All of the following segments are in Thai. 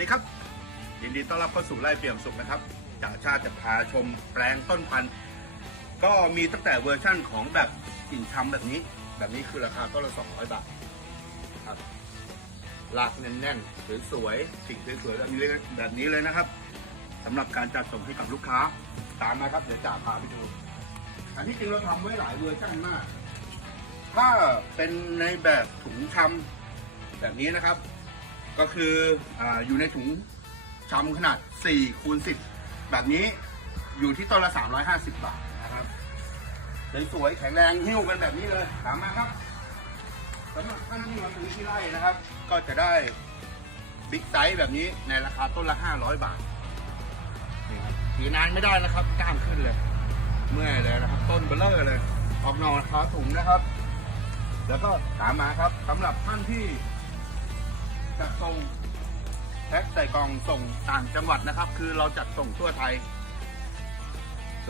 ดีครับ ยินดีต้อนรับเข้าสู่ไร่เปี่ยมสุขนะครับจ่าชาติจะพาชมแปลงต้นพันธุ์ก็มีตั้งแต่เวอร์ชั่นของแบบกิ่งชำแบบนี้ แบบนี้คือราคาต้นละ200 บาทครับรากแน่นๆสวยๆกิ่งสวยๆแบบนี้เลยแบบนี้เลยนะครับสำหรับการจัดส่งให้กับลูกค้าตามมาครับเดี๋ยวจ่าพาไปดูอันที่จริงเราทำไว้หลายเวอร์ชันมาก ถ้าเป็นในแบบถุงชำแบบนี้นะครับ ก็คือออยู่ในถุงชำขนาด4คูณ10 แบบนี้อยู่ที่ต้นละ 350 บาทนะครับสวยๆแข็งแรงหิ้วกันแบบนี้เลยตามมาครับสำหรับท่านที่มาซื้อที่ไร่นะครับ ก็จะได้บิ๊กไซส์แบบนี้ในราคาต้นละ 500 บาทถือนานไม่ได้นะครับกล้ามขึ้นเลย เมื่อยเลยนะครับ ต้นเบลเลอร์เลย ออกนอขาถุงนะครับ แล้วก็ตามมาครับสำหรับท่านที่ จัดส่งแพ็คใส่กล่องส่งต่างจังหวัดนะครับ คือเราจัดส่งทั่วไทย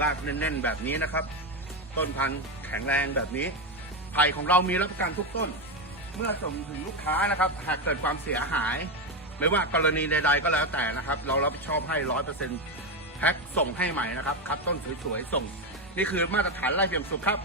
รากแน่นๆแบบนี้นะครับ ต้นพันธุ์แข็งแรงแบบนี้ไผ่ของเรามีรับประกันทุกต้น เมื่อส่งถึงลูกค้านะครับ หากเกิดความเสียหาย ไม่ว่ากรณีใดๆก็แล้วแต่นะครับ เรารับผิดชอบให้ร้อยเปอร์เซ็นต์แพ็คส่งให้ใหม่นะครับคัดต้นสวยๆส่ง นี่คือมาตรฐานไร่เพียมสุขครับ